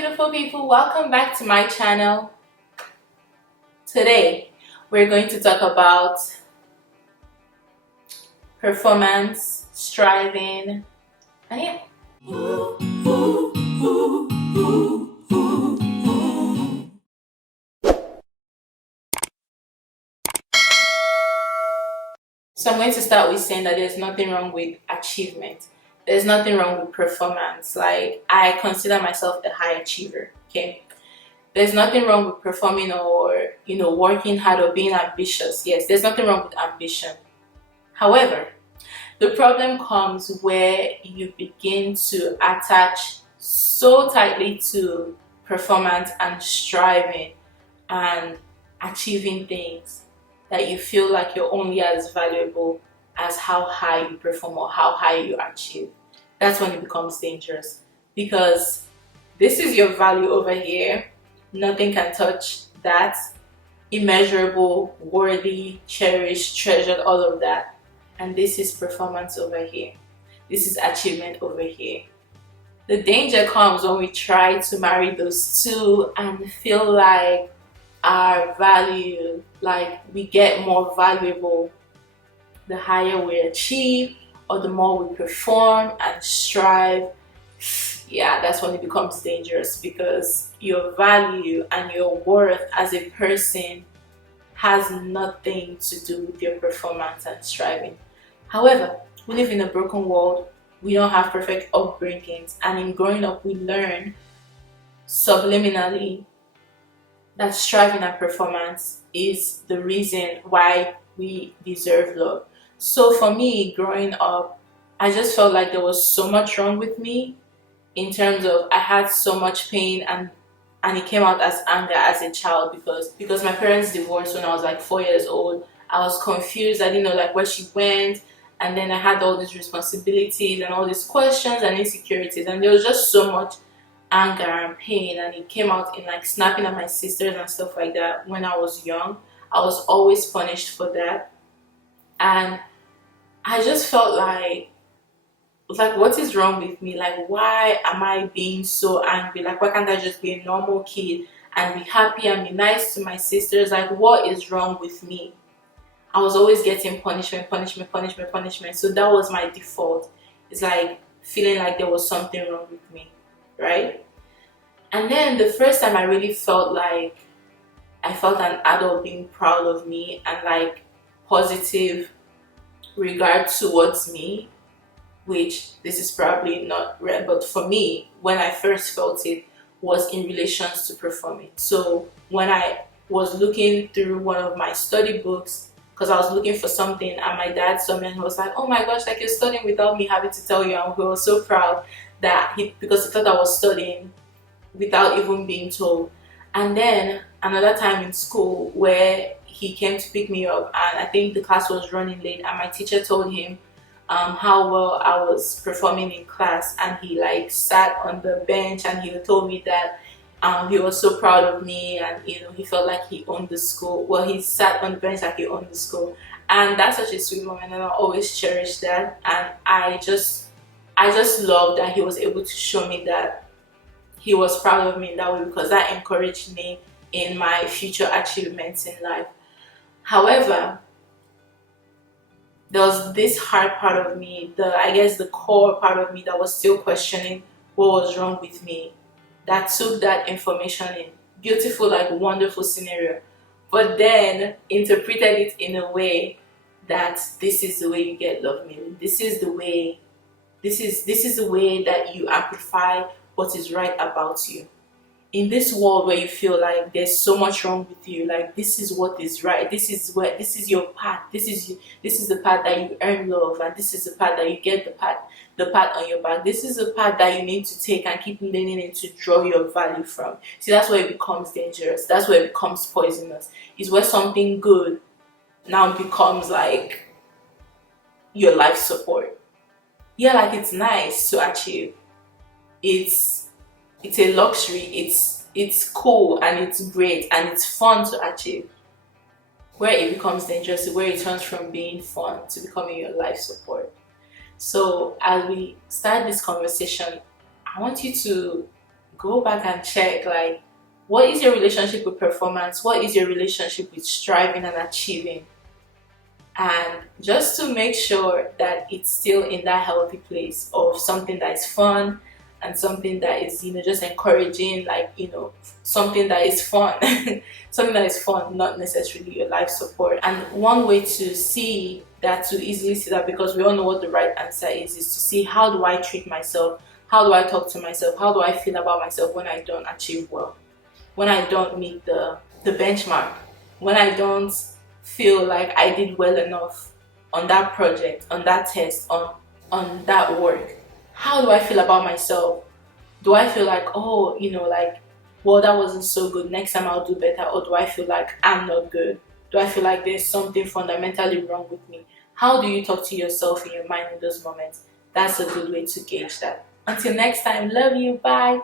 beautiful people, welcome back to my channel. Today we're going to talk about performance, striving, and yeah. So I'm going to start with saying that there's nothing wrong with achievement. There's nothing wrong with performance. Like, I consider myself a high achiever, okay? There's nothing wrong with performing or, working hard or being ambitious. Yes, there's nothing wrong with ambition. However, the problem comes where you begin to attach so tightly to performance and striving and achieving things that you feel like you're only as valuable as how high you perform or how high you achieve. That's when it becomes dangerous, because this is your value over here. Nothing can touch that. Immeasurable, worthy, cherished, treasured, all of that. And this is performance over here. This is achievement over here. The danger comes when we try to marry those two and feel like our value, like we get more valuable the higher we achieve or the more we perform and strive. Yeah, that's when it becomes dangerous, because your value and your worth as a person has nothing to do with your performance and striving. However, we live in a broken world. We don't have perfect upbringings, and in growing up we learn subliminally that striving and performance is the reason why we deserve love. So for me, growing up, I just felt like there was so much wrong with me, in terms of I had so much pain, and it came out as anger as a child, because my parents divorced when I was like 4 years old. I was confused. I didn't know like where she went, and then I had all these responsibilities and all these questions and insecurities, and there was just so much anger and pain, and it came out in like snapping at my sisters and stuff like that. When I was young, I was always punished for that, and I just felt like what is wrong with me? Like, why am I being so angry? Like, why can't I just be a normal kid and be happy and be nice to my sisters? Like, what is wrong with me? I was always getting punishment, punishment, punishment, punishment. So that was my default. It's like feeling like there was something wrong with me, right? And then the first time I really felt like I felt an adult being proud of me and like positive regard towards me, which this is probably not rare, but for me, when I first felt it was in relations to performing. So when I was looking through one of my study books, because I was looking for something, and my dad saw me and he was like, "Oh my gosh, like you're studying without me having to tell you," and we were so proud that because he thought I was studying without even being told. And then another time in school where he came to pick me up, and I think the class was running late, and my teacher told him how well I was performing in class, and he like sat on the bench and he told me that he was so proud of me, and he felt like he owned the school. Well, he sat on the bench like he owned the school, and that's such a sweet moment, and I always cherish that. And I just love that he was able to show me that he was proud of me in that way, because that encouraged me in my future achievements in life. However, there was this hard part of me, I guess the core part of me, that was still questioning what was wrong with me, that took that information in. Beautiful, like wonderful scenario, but then interpreted it in a way that this is the way you get love, Millie. This is the way that you amplify what is right about you. In this world where you feel like there's so much wrong with you, like this is what is right, this is your path, this is the path that you earn love, and this is the path that you get the path on your back. This is the path that you need to take and keep leaning in to draw your value from. See, that's where it becomes dangerous. That's where it becomes poisonous. Is where something good now becomes like your life support. Yeah, like it's nice to achieve. It's a luxury, it's cool and it's great and it's fun to achieve. Where it becomes dangerous, where it turns from being fun to becoming your life support. So as we start this conversation, I want you to go back and check, like, what is your relationship with performance? What is your relationship with striving and achieving? And just to make sure that it's still in that healthy place of something that is fun and something that is, just encouraging, like, something that is fun. Something that is fun, not necessarily your life support. And one way to see that, to easily see that, because we all know what the right answer is to see, how do I treat myself, how do I talk to myself, how do I feel about myself when I don't achieve well, when I don't meet the benchmark, when I don't feel like I did well enough on that project, on that test, on that work. How do I feel about myself? Do I feel like, oh, like, well, that wasn't so good, next time I'll do better? Or do I feel like I'm not good? Do I feel like there's something fundamentally wrong with me? How do you talk to yourself in your mind in those moments? That's a good way to gauge that. Until next time, love you, bye.